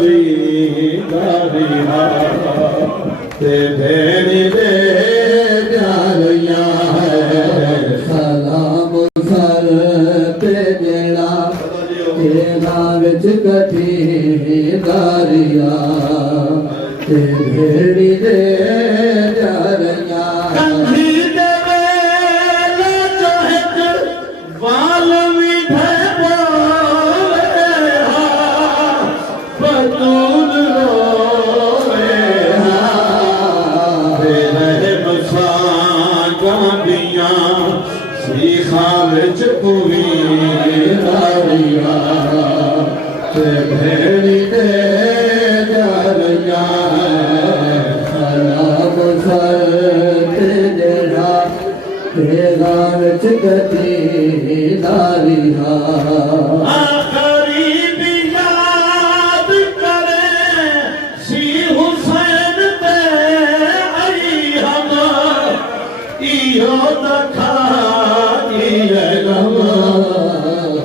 जमींदारिया ते भेड़ी दे प्यारिया है सलाम सर ते जेड़ा तेरा विच कठी दारिया ते भेड़ी दे प्यारिया भेड़ी दे प्यारिया सलाम सर ते जेड़ा तेरा विच कठी दारिया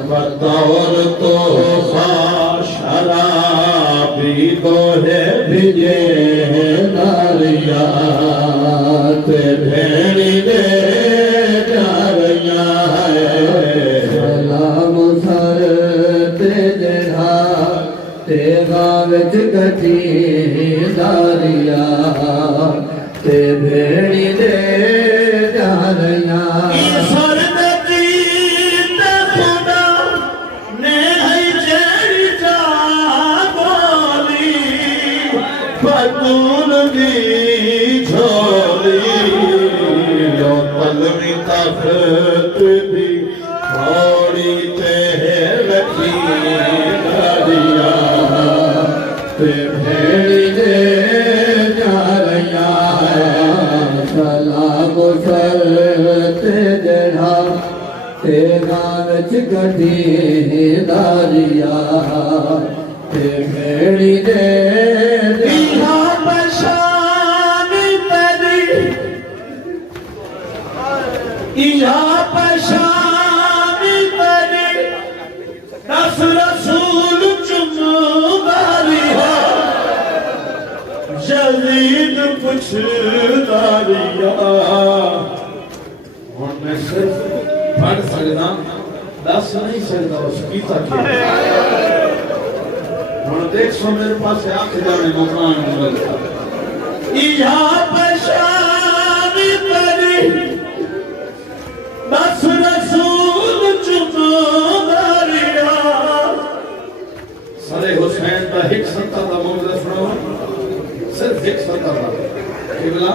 बतौर तो शराबी तो है भिजे नारिया ते भेड़ी दे प्यारिया है सलाम सर ते जेड़ा तेरा विच कठी दारिया ते भेड़ी दे प्यारिया बतून दी झोली लो पलवी तख्त दी थोड़ी ते रखी दारिया ते भेड़ी दे प्यारिया सलाम सर ते जेड़ा तेरा विच कठी दारिया ते भेड़ी दे दस रसूल चुमदारिया जलीद पुछदारिया हुण मैं सिर्फ पढ़ सकदा दस नहीं सकदा उस कीता के हुण देख सो मेरे पास आंख जाने मकान मिलता इहा पहचान तेरी दस रसूल चुमदारिया सरे हुसैन का एक सत्ता का मौजूद सुनाओ सिर्फ एक सत्ता का केवला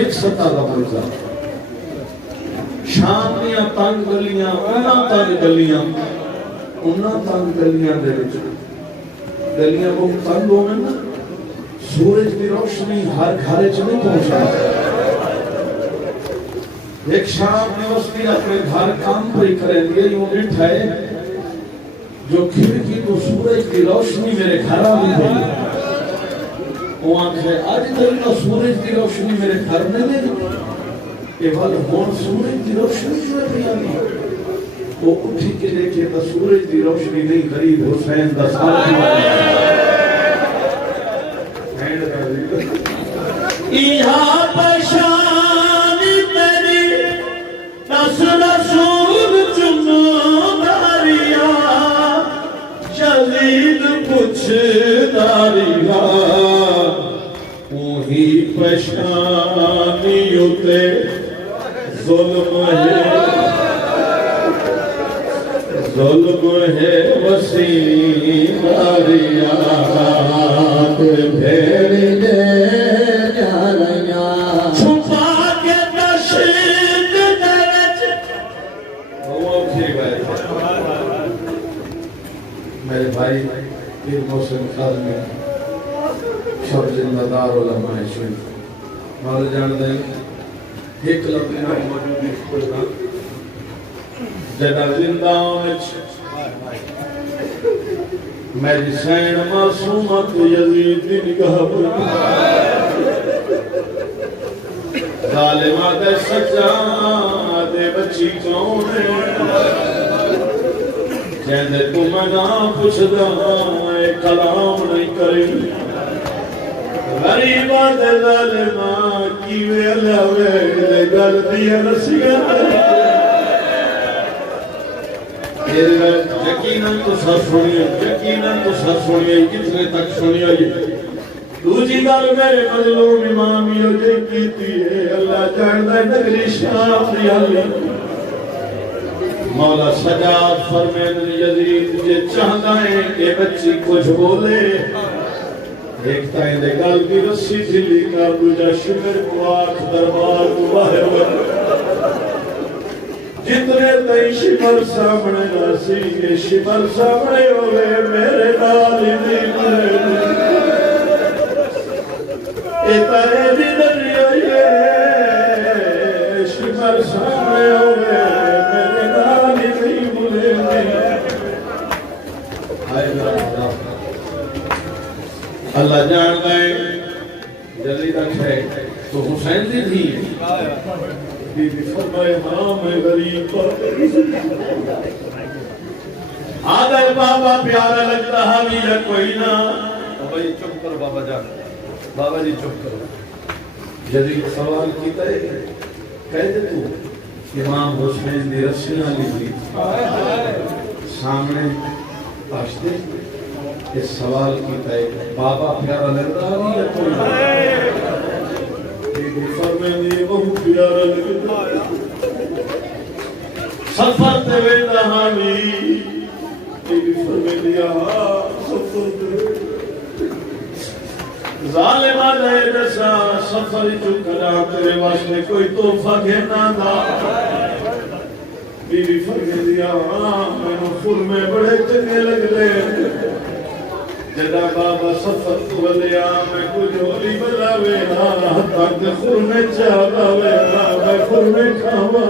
एक सत्ता का मौजूद शाम दी तंग गलियां उन्हां तंग गलियां दे विच गलियां बहुत तंग होवन ना सूरज की रोशनी हर घर च नहीं पहुंचती एक शाम ने उसने अपने घर काम पर करेंगे यूनिट है जो खिड़की को सूरज की रोशनी मेरे घर आ गई वो आंखें आज तक ना सूरज की रोशनी मेरे घर में नहीं केवल हों सूरज की रोशनी में भी आ गई वो उठी के देखे तो सूरज की रोशनी नहीं करीब हुसैन का साथ यहाँ पहचान तेरी दस रसूल चुमदारिया जलीद पुछदारिया वही पहचानी उते जुल्म है वसीदारिया भेड़ी दे प्यारिया छुपा के नशीद दरज मेरे भाई पीर मोहसिन काज़मी सब जिम्मेदार उलमा शरीफ माल जान दे एक लफ्ज़ ना मौजूद कोई ना जना जिंदा विच मेरी सैन मासूमत यजीद दी निगाह पर जालिमा दे सच्चा दे बच्ची कौन है कहंदे तू मैं ना पुछदा कलाम नहीं करे गरीबा दे जालिमा कीवे लावे गल दिया नसिया यकीनन तो सब सुनिए कितने तक सुनिए दूजी गल मेरे मजलूम इमाम यो जे कीती है अल्लाह जानदा नगरी शाम दी अली मौला सजाद फरमान यजीद जे चाहता है कि बच्ची कुछ बोले एक ताई दे गल की रस्सी ढीली कर दूजा शुक्र को आख दरबार को बाहर जितने तई शिमल सामने नासी के शिमल सामने होवे मेरे नाल ही मरे ए तारे दी दरिया ये शिमल सामने होवे मेरे नाल ही मुले हाय अल्लाह जानता है जल्दी तक है तो हुसैन दी थी बीबी फरमाए हाँ मैं गरीब आदर बाबा प्यारा लगता है या कोई ना तो भाई चुप करो बाबा जान बाबा जी चुप करो यदि सवाल कीता है कह दे तू इमाम हुसैन दी रस्सियां लिखी सामने पाछते इस सवाल कीता है बाबा प्यारा लगता है या कोई ना बहुत प्यारा लगता सफर ते वेंदा हावी फरमाया सफर जालिमा दे दसा सफर जो करा तेरे वास्ते कोई तोहफा घेना ना बीबी फरमाया मैनू फुल में बड़े चंगे लगदे जदा बाबा सफर को लिया मैं कुछ होली बलावे हां तक खुर में चावे मैं खुर में खावा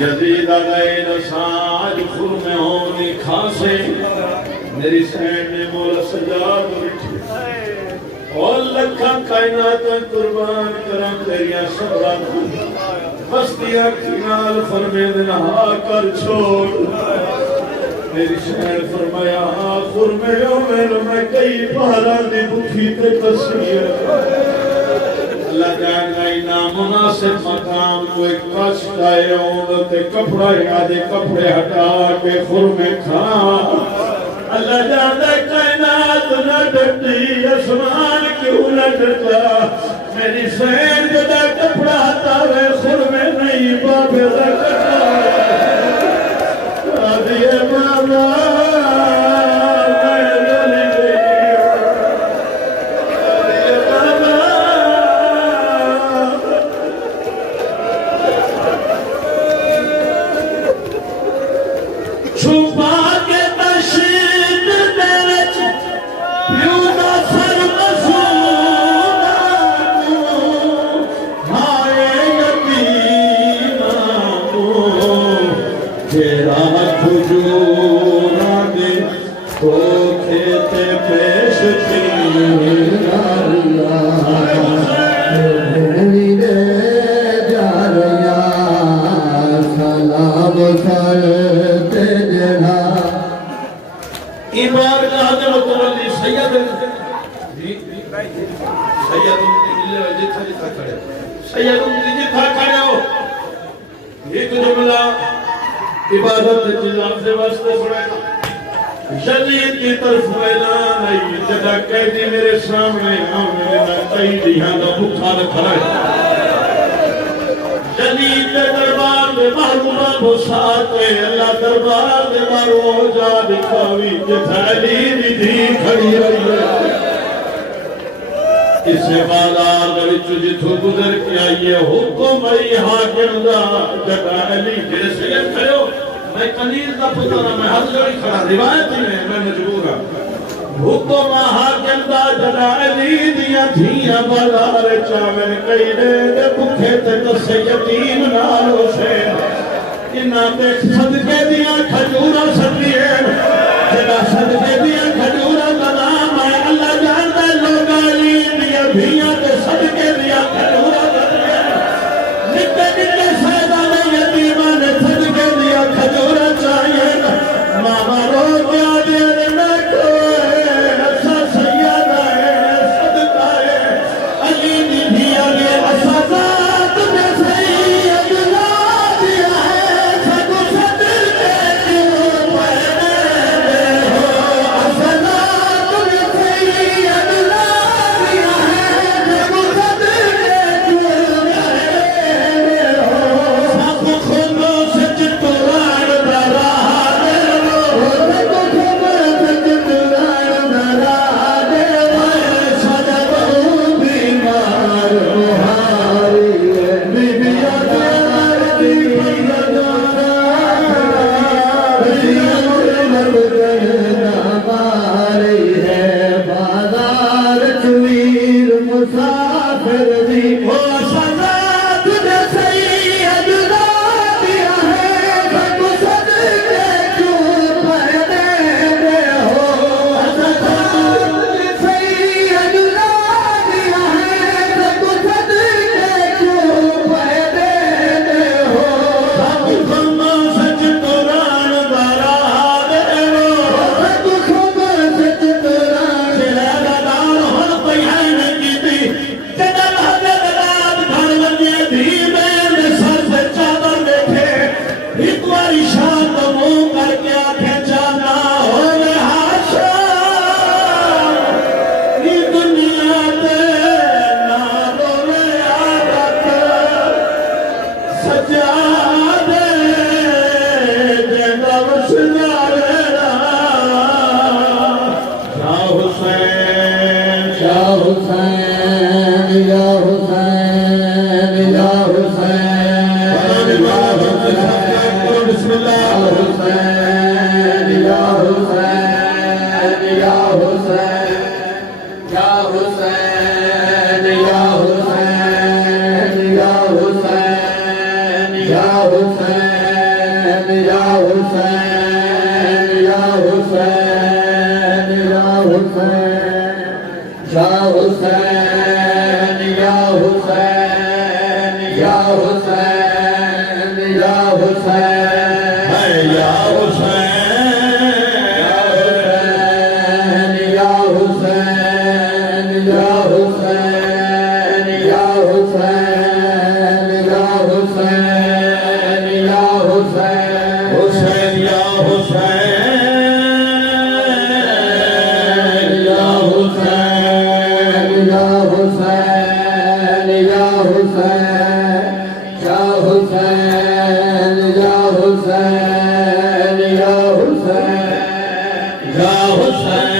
यजीद गए नसाज खुर में होनी खासे मेरी सैन ने मौला सजाद उठी और लखा कायनात कुर्बान करम तेरिया सबरा बस्तियां किनाल फरमे नहा कर छोड़ मेरी शहर फरमाया खुर में मैं कई पहरा ने भूखी ते कसिए अल्लाह जान ना मुनासिब मकाम को एक कश आए ते कपड़ा आदे कपड़े हटा के खुर में खा अल्लाह जाने कायनात न डटी आसमान क्यों न डटा मेरी शहर जदा कपड़ा हटावे खुर में नहीं बाबे दिए बाबा छुपा के तशीद देच प्यूदा सर मसूदा हाय यतीमा को तेरा खुजूरा दे तो खेते पेश थी इमाम हजरत अली सैयद जिथा खड़े हो एक जुमला इबादत से वास्ते सुनेगा यजीद की तरफ ऐलान नहीं जदा कैदी मेरे सामने आने ना कई दिहां दा भूखा खड़ा है यजीद के दरबार में महबूबा को साथ है अल्लाह दरबार में मारो जा दिखावी जथाली विधि खड़ी हुई है इसे बाजार दे विच जिथों गुजर के आईए हुक्म आई हाकिम दा जदा अली जेड़े सैयद खड़े हो मैं कनीर दा पुत्र मैं हजर खड़ा रिवायत में मैं मजबूर हां हुक्म हाकिम दा जदा अली दियां धीयां बाजार चावन कई दे भूखे ते दसे यतीम नाल हुसैन इना ते सदके दियां खजूरा सदिए जदा सदके दियां खजूरा दा नाम है अल्लाह जानदा लोग अली दियां धीयां ते सदके दियां खजूरा सदिए निके निके सैदा ने यतीमां ने सदके दियां खजूरा चाहिए मामा रो गया दे जादे जगह वसनावेरा शाह हुसैन या हुसैन या हुसैन या हुसैन या हुसैन बिस्मिल्लाह या हुसैन या हुसैन या हुसैन या हुसैन या हुसैन या हुसैन या हुसैन या हुसैन या हुसैन या हुसैन या हुसैन या हुसैन या हुसैन है या हुसैन या हुसैन या हुसैन या हुसैन या हुसैन या हुसैन हुसैन या हुसैन या हुसैन या हुसैन या हुसैन या हुसैन या हुसैन या हुसैन या हुसैन या हुसैन या हुसैन या हुसैन या हुसैन या हुसैन या हुसैन या हुसैन हुसैन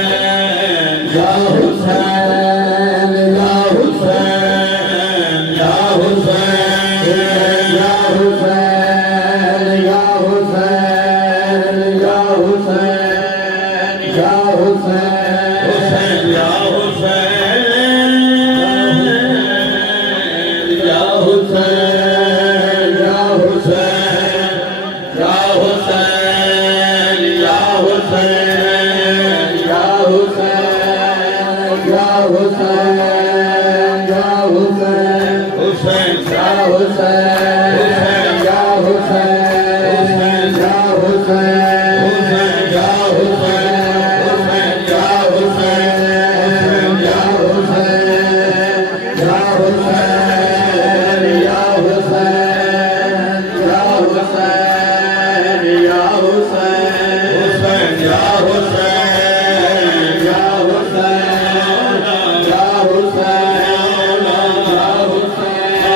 या हुसैन या हुसैन या हुसैन या हुसैन या हुसैन या हुसैन या हुसैन या हुसैन हुसैन या हुसैन या हुसैन या हुसैन या हुसैन या हुसैन या हुसैन या हुसैन या हुसैन या हुसैन या हुसैन हुसैन या हुसैन या हुसैन या हुसैन या हुसैन या हुसैन मौला या हुसैन या हुसैन या हुसैन या हुसैन या हुसैन हुसैन या हुसैन या हुसैन या हुसैन या हुसैन या हुसैन या हुसैन या हुसैन या हुसैन या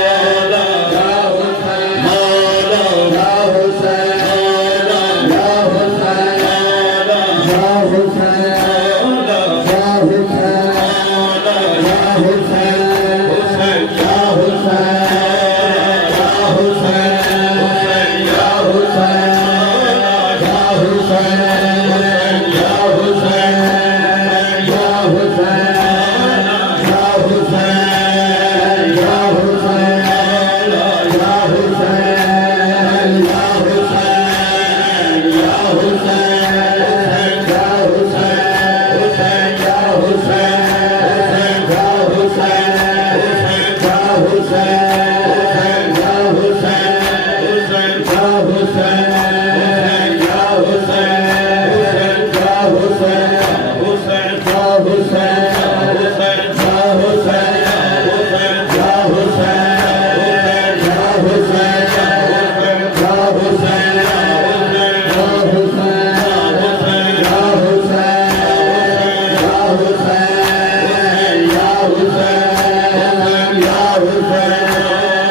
हुसैन या हुसैन या हुसैन या हुसैन या हुसैन या हुसैन या हुसैन या हुसैन या हुसैन या हुसैन या हुसैन हुसैन या हुसैन या हुसैन या हुसैन या हुसैन या हुसैन या हुसैन या हुसैन या हुसैन या हुसैन या हुसैन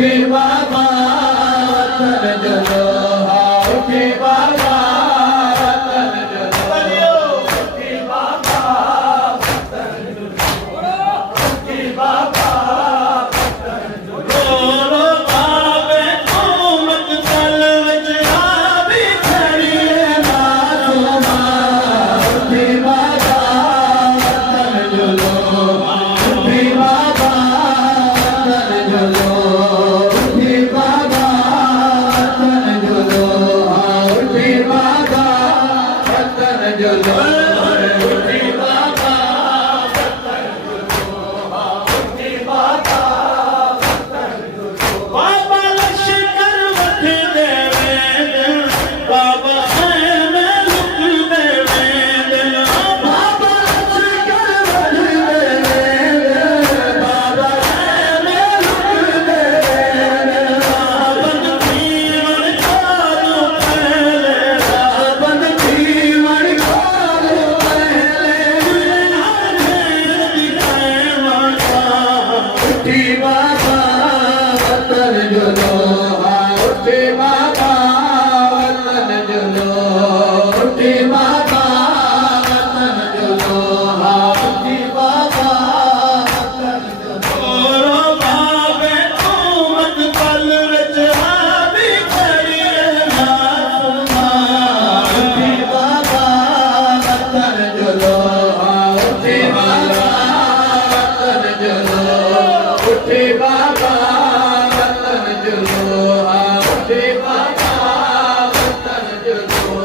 उठी बाबा वतन जलो उठी बाबा वतन जलो उठी बाबा वतन जलो उठी बाबा वतन जलो बाबे उमत कल विच आ भी खड़ी ना सुमा उठी बाबा वतन जलो उठी बाबा वतन जलो उठी बाबा वतन जलो उठी बाबा वतन जलो उठी बाबा उठी बाबा बाबा लश्कर वठ देवे बाबा मैं लुक देवे बाबा लश्कर वठ देवे बाबा मैं लुक देवे बंद जीवन कालो पहले बंद जीवन कालो पहले उठी बाबा वतन जलो उठी बाबा वतन जलो उठी बाबा वतन जलो उठी बाबा वतन जलो बाबे उमत पल विच आ भी खड़ी ना सुमा उठी बाबा वतन जलो उठी बाबा वतन जलो उठी बाबा वतन जलो उठी बाबा वतन जलो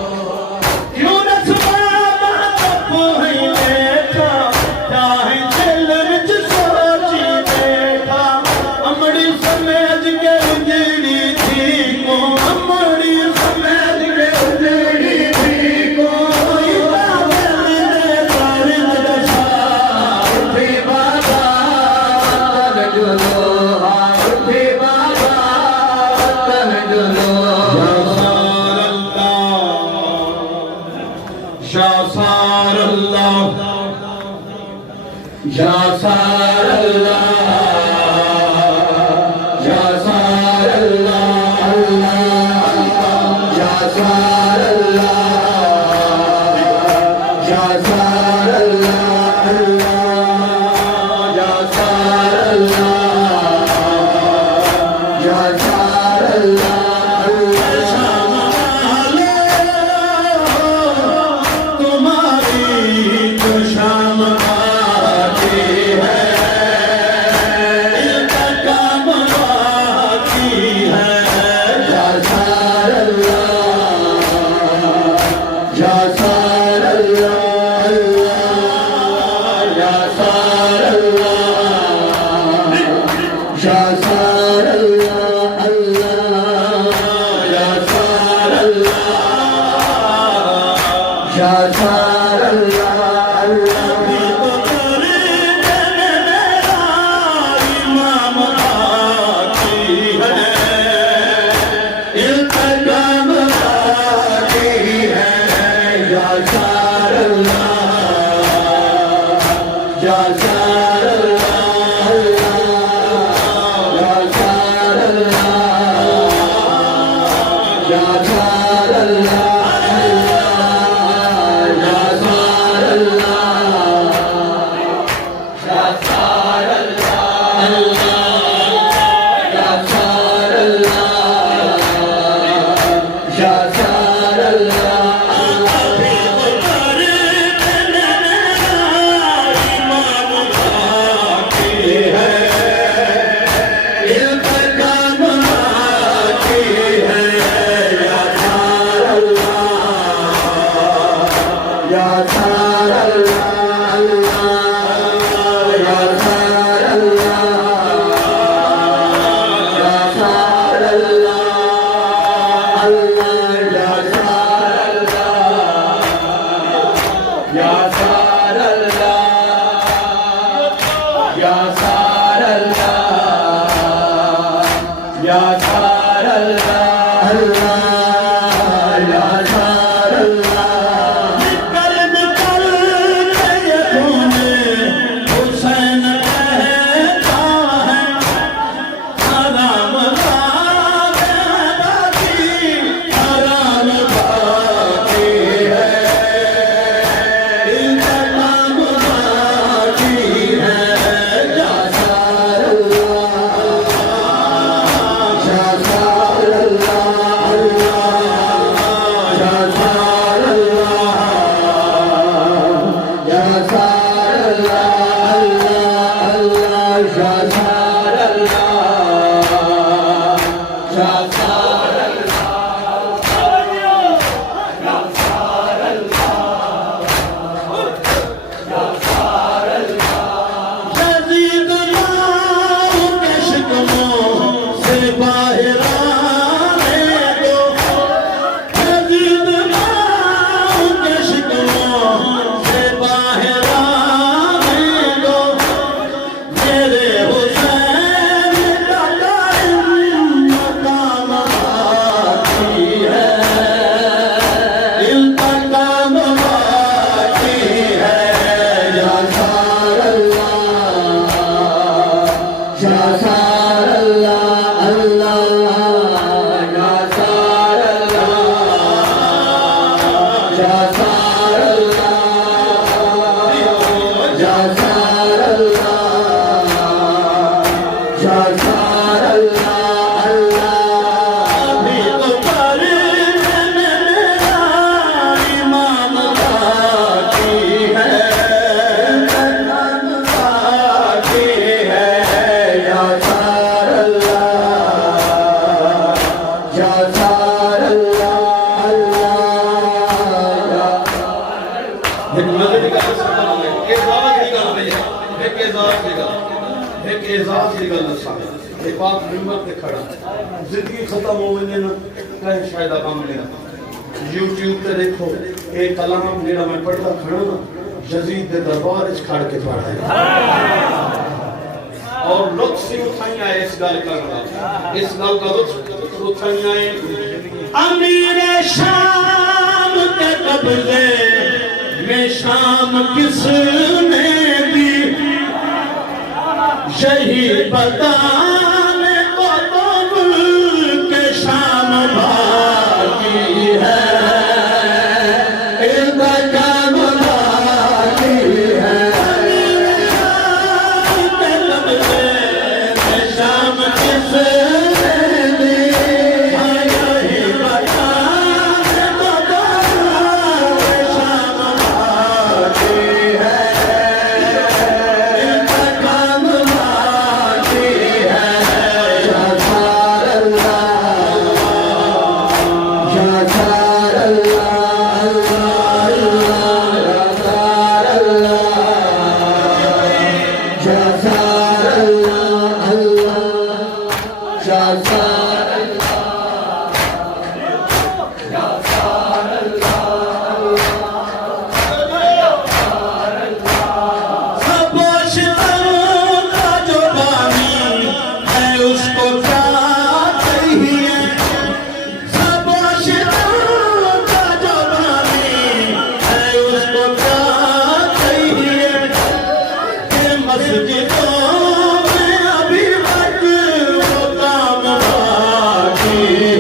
यूनस बाबा तपो है बैठा चाहे दिल विच सोची बैठा अमड़ी समझ के उजड़ी थी को अमड़ी समझ के उजड़ी थी को उठी बाबा वतन जलो उठी बाबा वतन जलो शासार अल्लाह शासार अल्लाह शासार अल्लाह शासार अल्लाह शासार अल्लाह शासार अल्लाह शासार अल्लाह तुम्हारी जो शाम आती है इसका काम आती है शासार अल्लाह शासार अल्लाह शासार अल्लाह शासार अल्लाह शासार अल्लाह शासार इमाम आती है इल्तजाम आती है शासार अल्लाह शासार अल्लाह शासार अल्लाह शासार अल्लाह Allah एजाज की गल दसा एक बात मिंबर पे खड़ा जिंदगी खत्म हो वने ना कहे शायद काम नहीं यूट्यूब पे देखो एक कलाम जेड़ा मैं पढ़ता खड़ा ना यजीद के दरबार च खड़ के पढ़ा और लुत्फ से उठाई आए इस गल करना इस गल का लुत्फ उठाई आए अमीर शाम के कब्जे में शाम किसने दी शहीद बताने को तो मुल्क के शाम भागी है इनका काम भागी है शाम किसने दी शहीद बताने को तो शाम भागी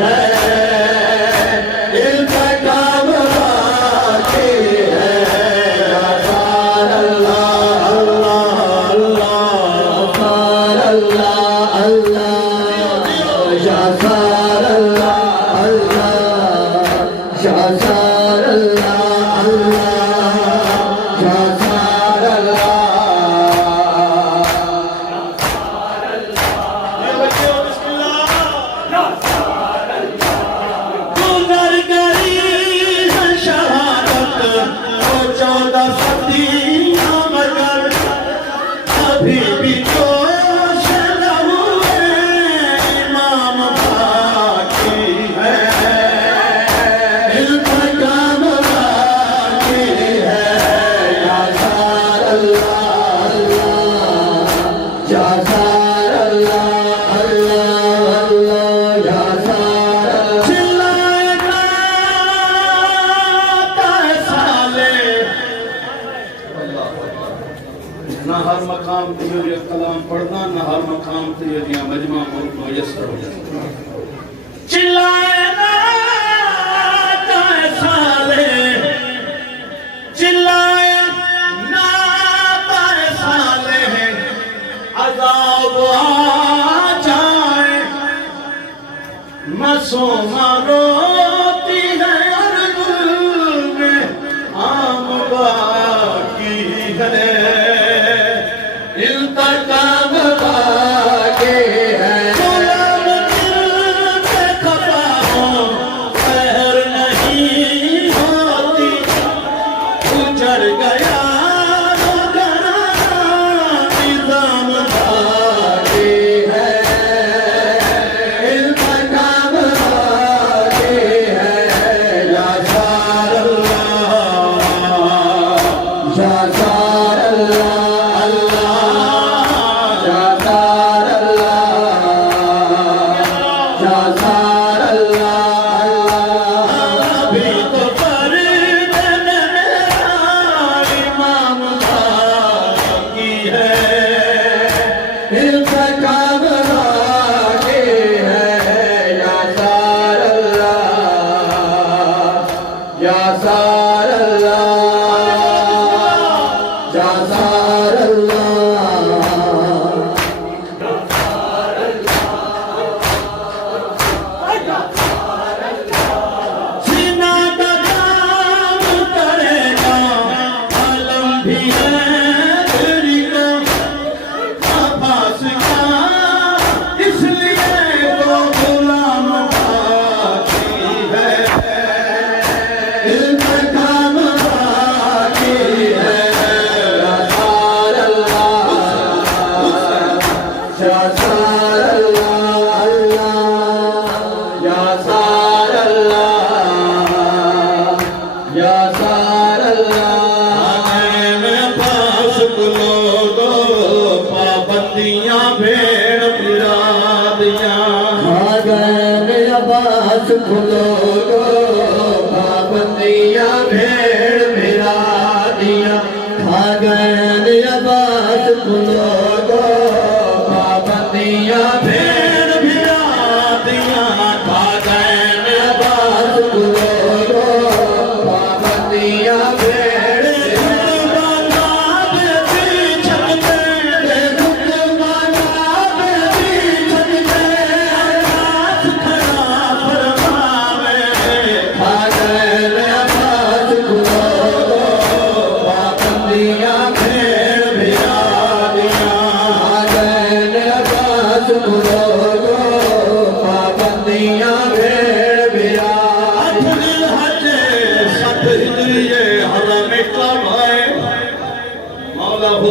है इनका काम भागी है शाहकार ना हर मकाम पे ये कलाम पढ़ना ना हर मकाम पे ये मजमा मुयस्सर हो जाए चिल्लाए ना साले चिल्लाए ना साले अज़ाब आ जाए मासूमा रोती है अर्ज़ में आम बाकी है इल्म का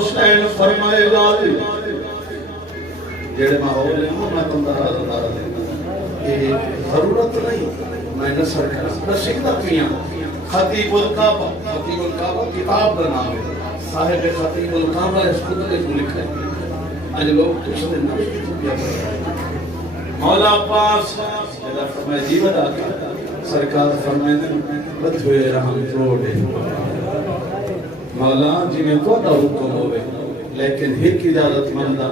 हुसैन फरमाएगा जेड़े माहौल है ना मैं तुमदा ये जरूरत नहीं मैं नसर नसीदा पिया खतीबुल काबा किताब का नाम है साहिब खतीबुल काबा इस खुद ने लिखा है आज लोग पूछते ना मौला पास मेरा फरमाए जीवन आता सरकार फरमाए बधवे रहम रोडे मौला जिवें तोड़ा हुक्म होवे लेकिन एक इजाजत मंदा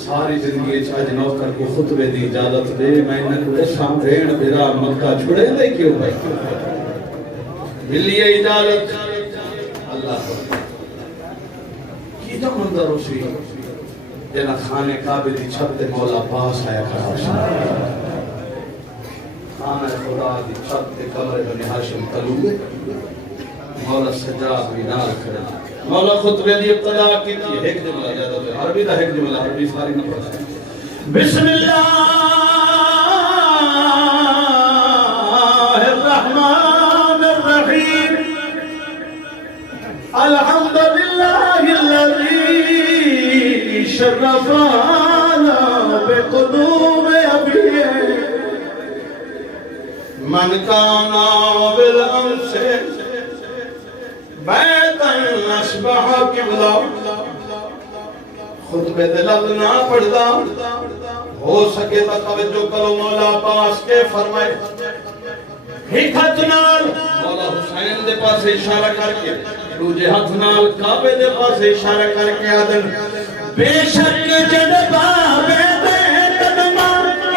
सारी जिंदगी आज नौकर को खुतबे दी इजाजत दे मैं इन्हें ऐसा भेड़ बिरा मक्का छुड़े ले क्यों भाई मिली इजाजत अल्लाह की तो मंजर उसी जना खाने काबे दी छत ते मौला पास आया खड़ा खाना खुदा दी छत ते कमरे बने हाशिम तलूबे मौला सजा मीनार खड़ा मौला खुतबे दी इब्तिदा की थी एक जुमला ज्यादा है अरबी दा एक जुमला अरबी सारी न पढ़ा बिस्मिल्लाहिर रहमानिर रहीम अल्हम्दुलिल्लाहिल्लज़ी शर्रफना बिक़ुदूम अबी मन काना बिल अमसे बैतन अशबह किबला खुतबे दे लफ्ज़ ना पढ़दा हो सके तो तवज्जो करो मौला पास के फरमाए एक हाथ नाल मौला हुसैन दे पास इशारा करके दूजे हाथ नाल काबे दे पास इशारा करके आदन बेशक जद बाबे दे कदमा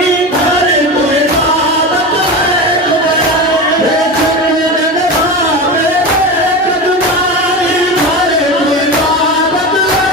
ई घर कोई इबादत है बेशक जद बाबे दे कदमा ई घर कोई इबादत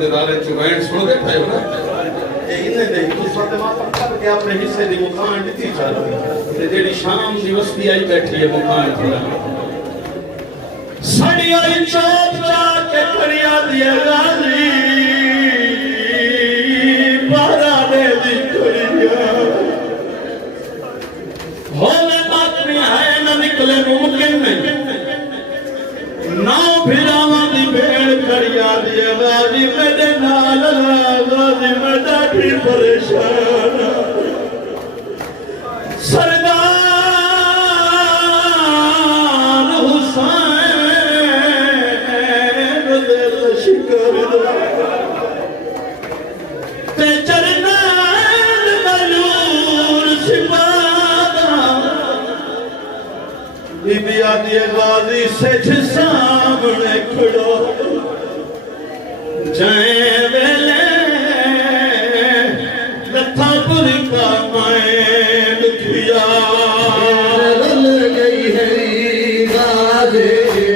परदेदार चुबैन सुन दे ठायो ना इन्हें नहीं तो सत्य माता करके अपने हिस्से दी मुकान दी चाहती ते जेडी शाम दी वस्ती आई बैठी है मुकान थी साड़ी आई चौक चाक के खड़िया दिया गाली बारा दे दी खड़िया होले बात में है ना निकले मुमकिन नहीं नाव फिरावा दी भेड़ खड़िया दिया गाली मेरे नाल गाली मैं डाठी परेशान सरदार हुसैन दिल शिकर ते चरनान मलूर सिपादा बीबिया दिए गाजी से सामने खड़ो जय वेले लथापुर का मैं दुखिया रल गई है गाजे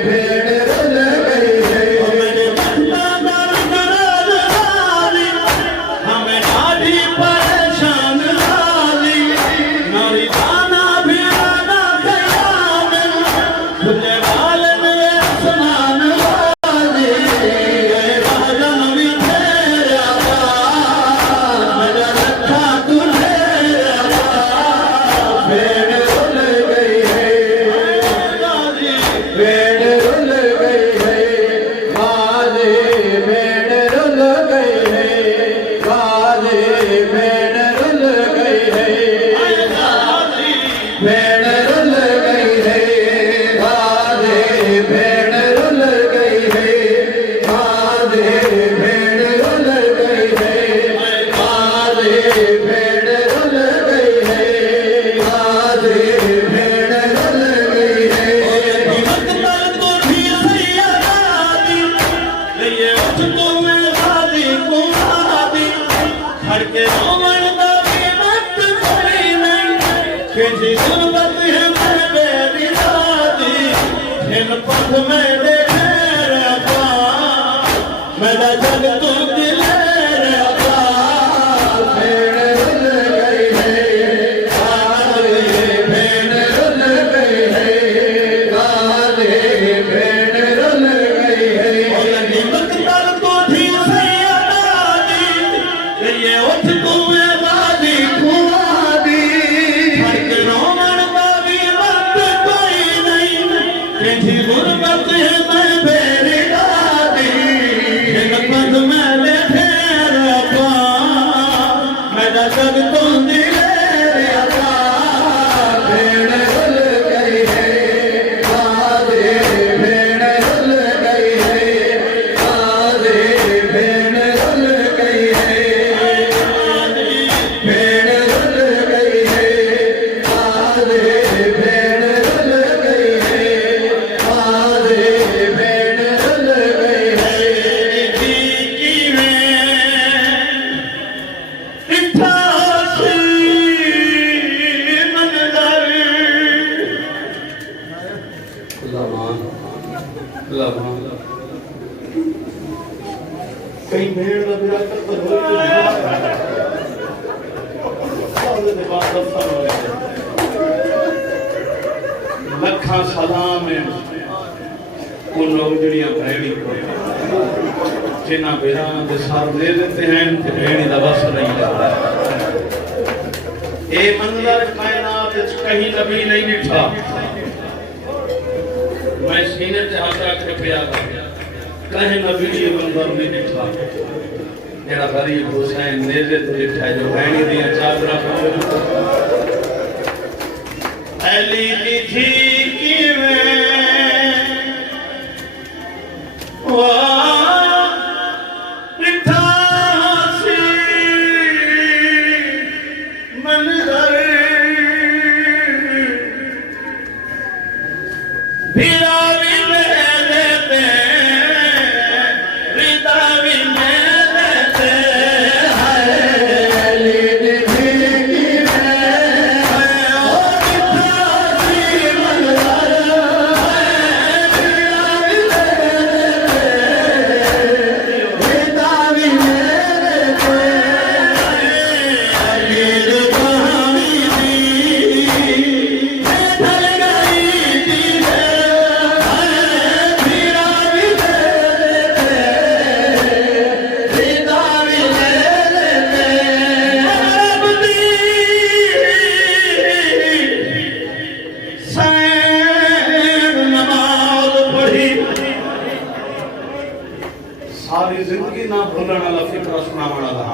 भेड़ रल गई है मैंने बंदा दर्द वाली हमें आधी परेशान वाली नारी दाना भी आना खयाल खुले वाल में समान वाली ये राजन भी तेरा मेरा रखा तुझे भेड़ रल गई है भेड़ रल गई है गाजे भेड़ रल गई है गाजे भेड़ रल गई है भेड़ रल गई है गाजे भेड़ रल गई है गाजे भेड़ रल गई है गाजे भेड़ रल गई है गाजे भेड़ रल गई है मेरा जग तू दिल भेड़ रल गई है गाजे भेड़ रल गई है गाजे भेड़ रल गई है जग तू दिल भेड़ रल गई है गाजे भेड़ रल गई है गाजे भेड़ रल गई है भेड़ रल गई है गाजे भेड़ रल गई है गाजे भेड़ रल गई है कई भेड़ का बिरा कर लखा सलाम है उन लोग जड़ियां भेड़ी जिन्हें बेरा के साथ दे देते हैं तो भेड़ी का बस नहीं लगता ये मंजर कायनात कहीं नबी नहीं दिखा मैं सीने से हाथ रख के पिया कहीं नबी ये मंजर नहीं दिखा जरा गरीब हुसैन नेज़े तो दिखा जो भेड़ी दिया चादरा अली की थी कि मैं मन सारी जिंदगी ना भूलने वाला फिक्र सुनाने वाला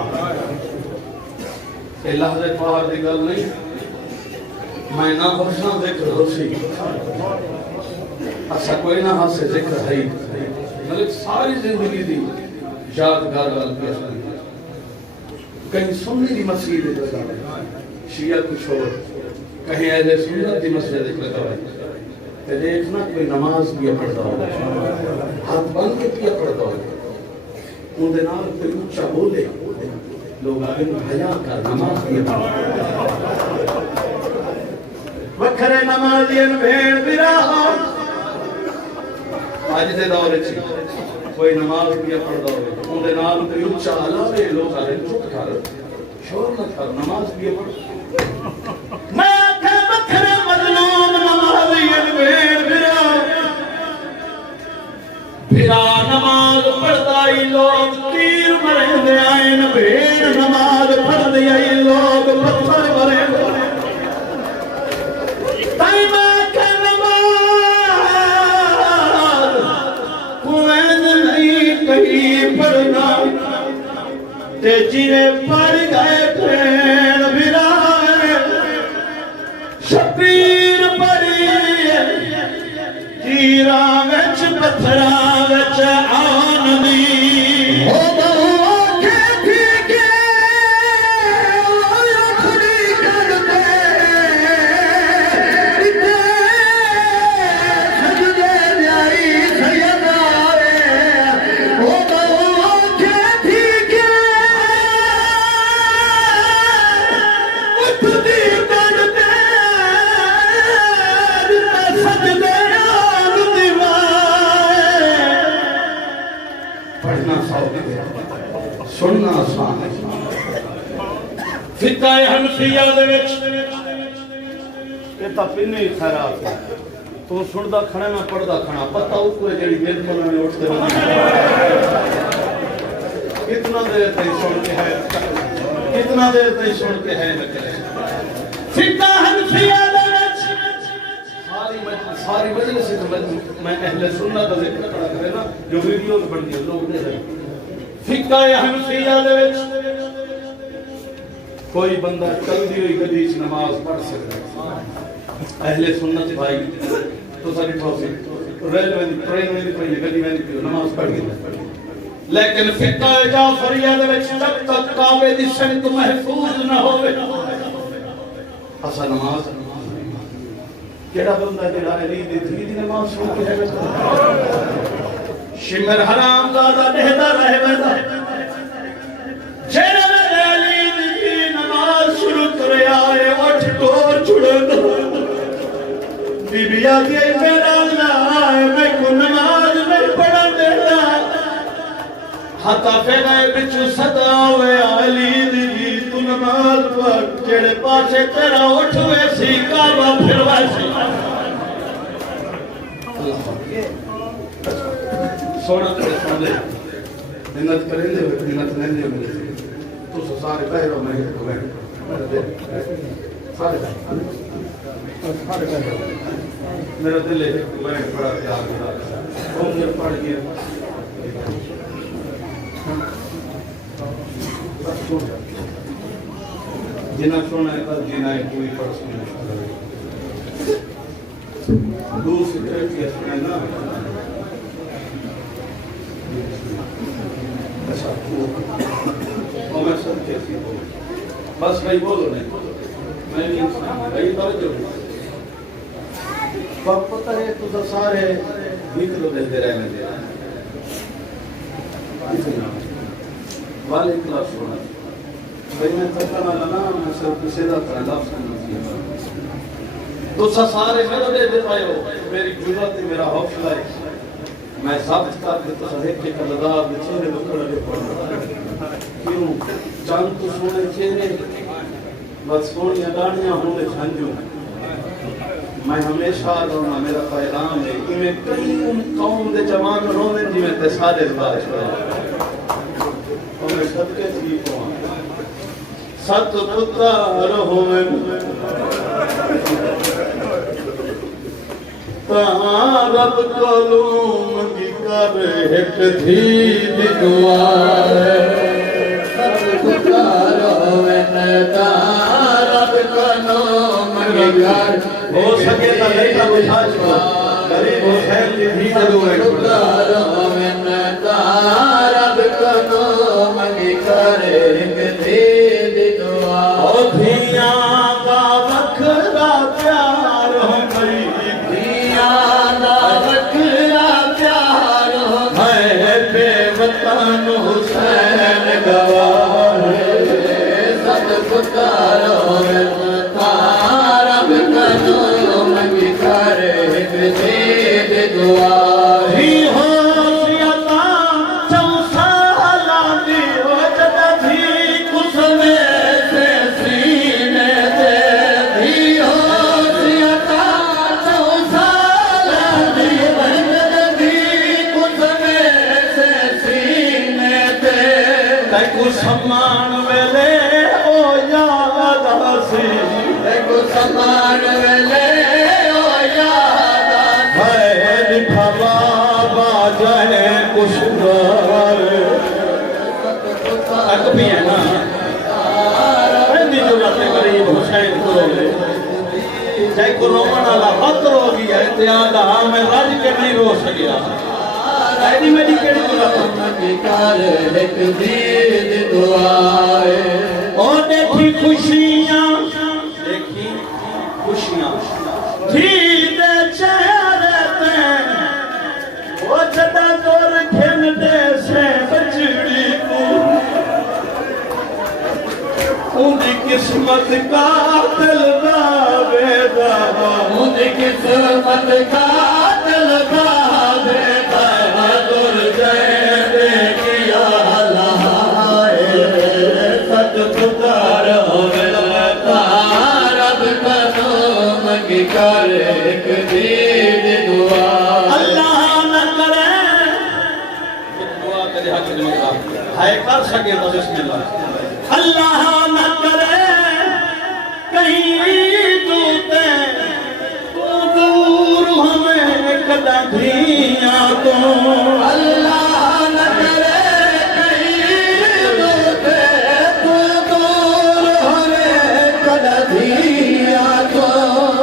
ये लहज़े पार की गल नहीं मैं ना होशना जिक्र होशी अच्छा कोई ना हासे जिक्र है मतलब सारी जिंदगी दी यादगार गल पेश कहीं सुन्नी की मस्जिद शिया कुछ हो कहीं ऐसे सुन्नत की मस्जिद ते देखना कोई नमाज भी पढ़ता हो हाथ बन के भी पढ़ता हो उनके नाल कोई ऊंचा बोले लोग आगे हया कर नमाज भी वखरे नमाजियन भेड़ बिरा आज दे दौर च कोई नमाज भी पढ़ता हो उनके नाल कोई ऊंचा हलावे लोग आगे चुप कर शोर न कर नमाज भी पढ़ मैं के वखरे मजलूम नमाजियन भेड़ बिरा नमाज पढ़ता ही लोग तीर मरेंदे आइन भेड़ नमाज पढ़दे आई लोग पत्थर मरेंदे ताई मैं के नमाज कुएं नहीं कहीं पढ़ना ते जिने पढ़ गए भेड़ बिरा शबीर पढ़ी तीरा विच पत्थरा विच आनंदी हो बहु खेती के खड़ी कर दे इते सजदे न्याई सयदारे हो बहु खेती के उठदी कर दे सजदे सुनना आसान है फिका हनफिया दे विच ये तां पिन्ने खैरात है तू सुनदा खड़ा ना पढ़दा खड़ा पता उको जेड़ी दिल में उठदे कितना देर तक सुन के है कितना देर तक सुन के है फिका हनफिया दे विच सारी मजलिस मैं अहले सुन्नत का जिक्र करा करे ना जो वीडियोस बनती है लोग दे फिका हनफिया दे विच कोई बंदा चलदी हुई गड्डी च नमाज पढ़ सकदा अहले सुन्नत भाई तो सारी ठोसी रेलवे ट्रेन में कोई गड्डी में नमाज पढ़ गई लेकिन फिका जाफरिया दे विच जब तक काबे दी संत महफूज ना होवे असा नमाज केड़ा बंदा जेड़ा अली दी थी दी नमाज सुन के है शिमर हराम ज़ादा देहदा रह वेंदा जेड़ा अली दी नमाज शुरू करे आए उठ टोर छुड़न बीबिया के मेरा अल्लाह मैं को नमाज नहीं पढ़न देना हता फेगाए बिचू सदा वे अली दी तू नमाज पढ़ जेड़े पासे तेरा उठवे सी काबा फिरवा सी सोना करे सोने मिन्नत करेंगे मिन्नत लेंगे तो सारे पैरों में सारे मेरा दिल है मैं बड़ा प्यार करता हूं मेरे पढ़ गया जिना सोना है कल जिना है कोई परसों दूसरे के सुने ना मैं सब कैसी बोल बस भाई बोलो नहीं मैं नहीं भाई तो पता है तो सारे निकलो देते रहने दे वाले क्लास होना भाई मैं थका वाला ना मैं सब सीधा कर लफ्ज तो सारे मेरे दे पाए हो मेरी जुर्रत है मेरा हौसला है मैं साबित कर देता हूं कि कलदा चेहरे बकड़ के पड़ क्यों चांद तो सोने चेहरे बस सोनिया गाड़ियां होने झंझू मैं हमेशा रोना मेरा पैगाम है कि मैं कई कौम दे जवान रोने जिवें ते सारे बारिश और मैं सदके थी को सत पुत्र होवे रब कोलू मंगी कर एक धी दी दुआ पुकारो रब कोलो मंगी कर हो सके तो लड़का बुझा चुका गरीब हुसैन की धी दी दुआ पुकारो रब कोलो मंगी कर एक धी दी दुआ ओ धिया का बखरा प्यार हो गई दिया दा बखरा प्यार हो है बेवतन हुसैन गवाह सब पुकारो रब कोलो मंगी कर एक धी दी दुआ ही हो सियाता चौसाला दी हो जदा धी उसमें से सीने दे दी हो सियाता चौसाला दी बंद दी उसमें से सीने दे तैकु सम्मान वेले ओ याद हसी देखो समान वेले ओ याद है दिखावा बाजे कुशगार तक भी है ना जो बातें गरीब हुसैन को रोले चाहे को रोमन वाला हक रो गया है ते आदा मैं रज के नहीं रो सकिया ऐडी मेरी केड़ी गुलाब मंगी कर एक धी दी दुआए ओ देखी खुशियां देखी खुशियां धी दे चेहरे ते ओ जदा तोर खेन दे से बचड़ी को उनकी किस्मत का दिल दा बेदा मुझे किस्मत का दिल बाबे बहादुर जय किया हलाए सत पुकारो रब कोलो मंगी कर एक धी दी दुआ अल्लाह न करे दुआ करे हक में मंगला है कर सके तो बिस्मिल्लाह अल्लाह न करे कहीं तूते तू दूर हमें कदा धिया तो अल्लाह न करे कहीं दूते तू दूर होवे कदा धिया तो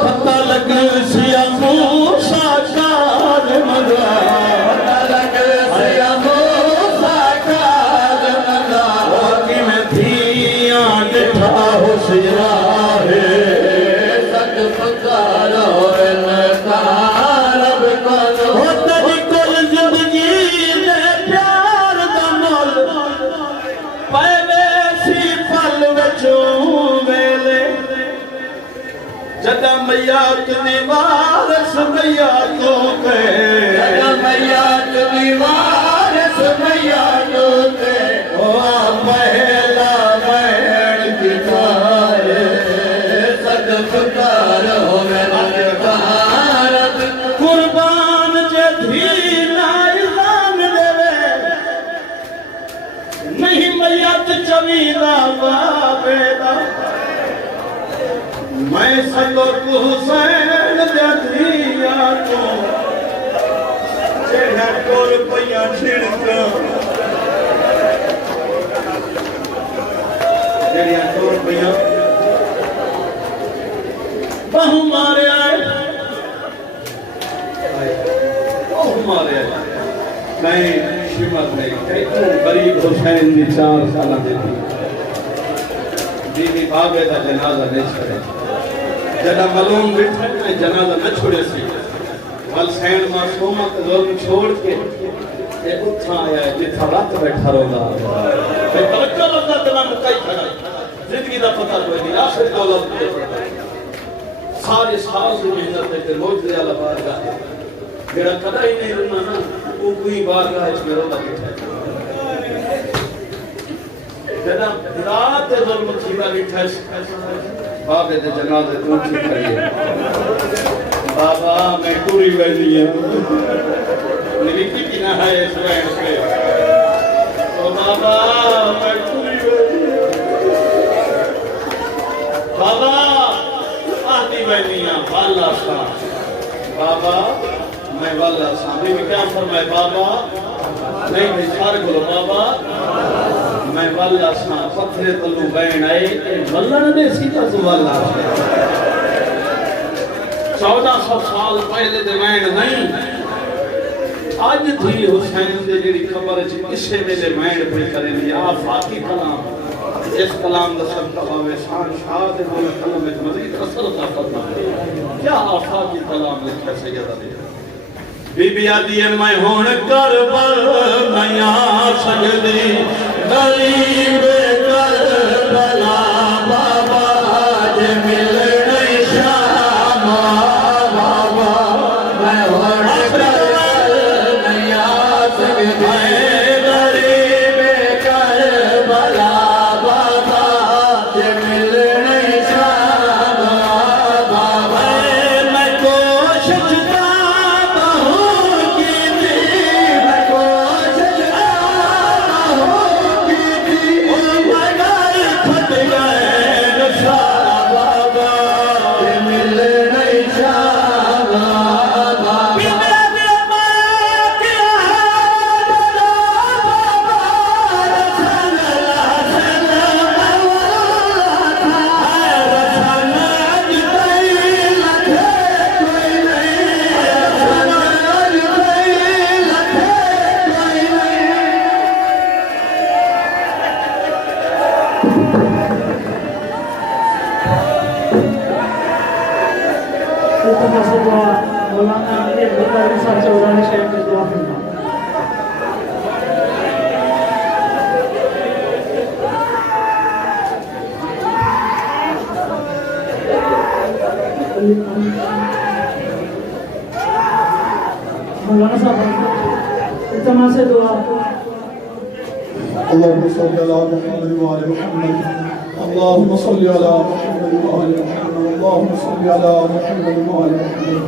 पता लग सिया मूसा कार मगा अलग से मूसा का जमला कि मैं धिया दिखा होशिया है सत पुकारो रब कोलो हो तेरी कुल जिंदगी दे प्यार दा मुल पहले सी पल विचों वेले जदा मैया तुनी वारस मैया तो कहे मैया तुमी वारस मैया लोते ओ पहला बहन की कितारे सत पुकारो रब कुर्बान जे धी नाइलान देवे नहीं मैयत चवीला बाबेदा मैं सलो हुसैन दे धिया तो जेड़ा कोल पया छिड़क जेड़िया कोल पया बहु मारे आए हमारे कहीं शिमत नहीं कहीं तो गरीब हुसैन दी 4 साल देती बीबी भागे दा जनाजा नहीं छोड़े जदा मलूम बिठे ने जनाजा न छोड़े सी वल सैन मासूमा के जुल्म छोड़ के ये उठा आया जिथा रात बैठा रोंदा ते तवक्कल अल्लाह तआला ने कई खड़ा जिंदगी दा पता कोई नहीं आखिर दौलत सारे साल की मेहनत ते मौजूद वाला बारगाह जेड़ा कदा ही नहीं रुना ना वो कोई बारगाह इस में रोंदा बैठा जदा रात जुल्म छीवा बैठा बाबे दे जनाजे तू ठीक करिए बाबा मैं टूरी बैठी हूं मेरी की ना है इस वैन पे ओ बाबा मैं टूरी बैठी बाबा आती बैठी बाला सा बाबा वाला सामने में क्या फरमाए बाबा नहीं भाई सारे बोलो बाबा मैं वाला सा पत्थरे तलू बैन आए वल्ला ने सीधा तो वाला 1400 साल पहले दे मैन नहीं आज थी हुसैन दे जेडी खबर च किसे वेले मैन पे करे ली आ फाकी कलाम इस कलाम दा सब तबावे शान शाह दे बोले कलम में मजीद असर का फरमा क्या आफाकी कलाम लिखा सैयदा ने बीबी आदि मैं हुन करबल नया सजदी गरीब करबला बाबा जे मिलने शाम बाबा मैं हुन करबल नया सजदी गरीब करबला बाबा जे मिलने शाम बाबा मैं कोशिश मौलाना साहब इतना से दुआ اللهم صل على محمد وعلى محمد اللهم صل على محمد وعلى محمد اللهم صل على محمد وعلى محمد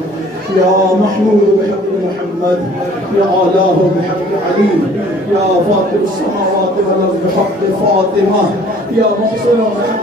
يا محمود بحق محمد يا آلاه بحق علي يا فاطر السماوات والأرض بحق فاطمة يا محسن بحق